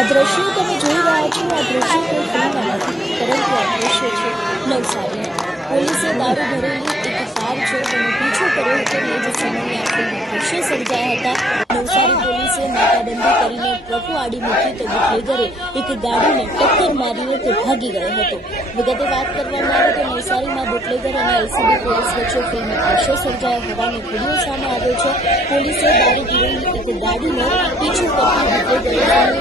આ દ્રશ્યો તમે જોઈ રહ્યા છો, આ દ્રશ્યો કોઈ ફિલ્મના નથી, પરંતુ આ દ્રશ્યો છે નવસારીના. પોલીસે દારૂ ભરેલી એક કાર છે તેનો પીછો કર્યો હતો અને એ જ સમયે આ ફિલ્મના દ્રશ્યો સર્જાયા હતા. નવસારી પોલીસે નાકાબંધી કરીને ટ્રકો આડી મૂકી તો બુટલેગરે એક ગાડીને ટક્કર મારીને તે ભાગી ગયો હતો. વિગતે વાત કરવામાં આવે તો નવસારીમાં બુટલેગર અને એલસીબી પોલીસ વચ્ચે ફિલ્મના દ્રશ્યો સર્જાયા હોવાનો વિડીયો સામે આવ્યો છે. પોલીસે દારૂ પીરેલી એક ગાડીનો પીછો કરતી બુટલેગરે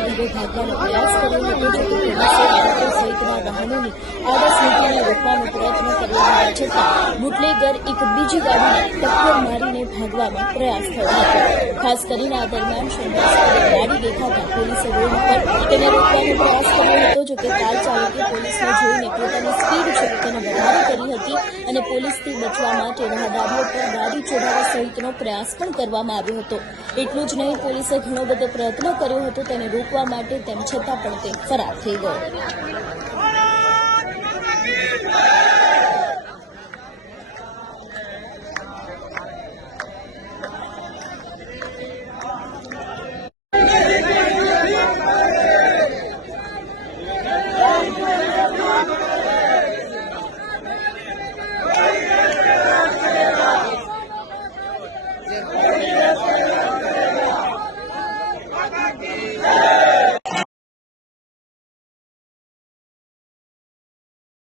ઘરે ભાગવાનો પ્રયાસ કર્યો હતો. જોકે પોલીસે ટ્રકો સહિતના વાહનોની આડસમીટીને રોકવાનો પ્રયત્ન કર્યો હોવા છતાં બુટલેગર એક બીજી ગાડીને ટક્કર મારીને ભાગવાનો પ્રયાસ થયો હતો. ખાસ કરીને આ દરમિયાન શંકાસ્પદ ગાડી દેખાતા પોલીસે રોડ પર તેને રોકવાનો પ્રયાસ કર્યો હતો. જોકે કાર ચાલકે પોલીસને જોઈને પોતાની સ્પીડ છે તેને વધારે કરી હતી અને પોલીસથી બચવા માટે રાહદારીઓ પર ગાડી ચઢાવવા સહિતનો પ્રયાસ પણ કરવામાં આવ્યો હતો. એટલું જ નહીં, પોલીસે ઘણો બધો પ્રયત્ન કર્યો હતો તેને રોકવા માટે, તેમ છતાં પણ તે ફરાર થઈ ગયો.